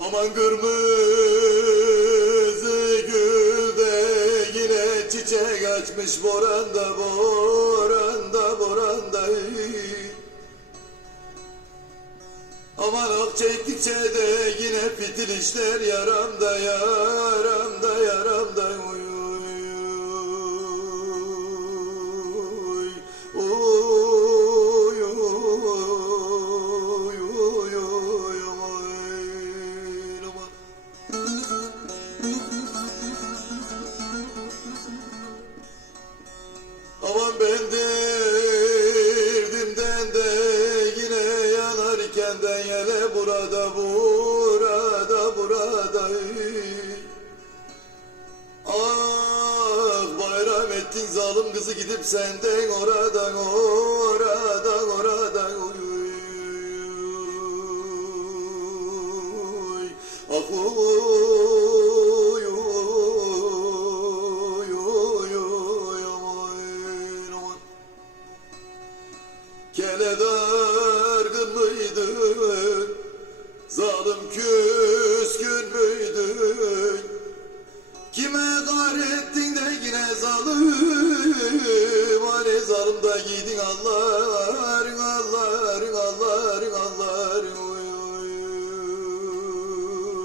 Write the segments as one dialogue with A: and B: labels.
A: Aman kırmızı gülde yine çiçek açmış boranda boranda boranda Aman ok çektikçe de yine fitil işler yaramda yaramda yaramda uy. De yine burada burada burada. Ah bayram ettin zalim kızı gidip senden oradan oradan oradan uy Ah uy zalim Hani zalim da giydin Allah'ın Allah'ın Allah'ın Allah'ın Oy oy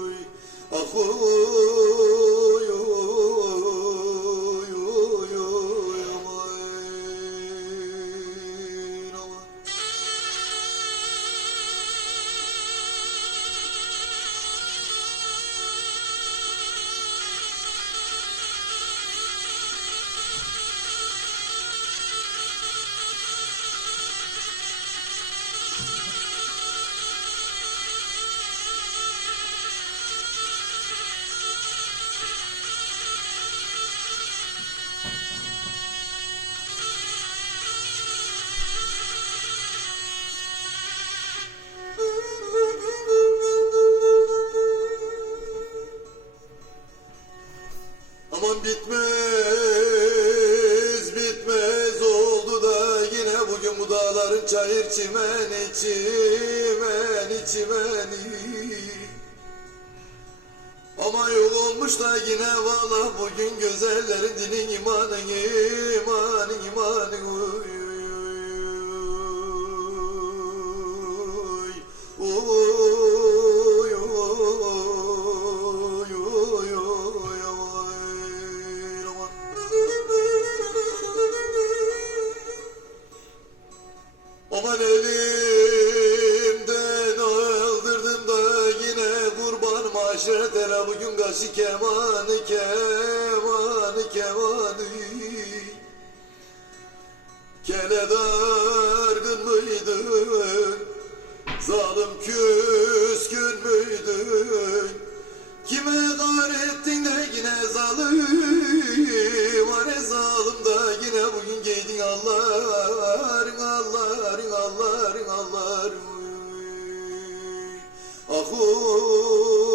A: oy. Ah oy Aman bitmez, bitmez oldu da yine bugün bu dağların çayır çimeni, çimeni, çimeni. Ama yok olmuş da yine valla bugün güzellerin dinin imanı, imanı, imanı. Uy, uy, maşret ele bugün karşı kemanı kemanı kemanı. Kele dargın mıydın? Zalim küskün müydün? Kime kahrettin de yine zalim? Var zalim da yine bugün giydin Allah'ın Allah'ın Allah'ın Allah'ın Ah oy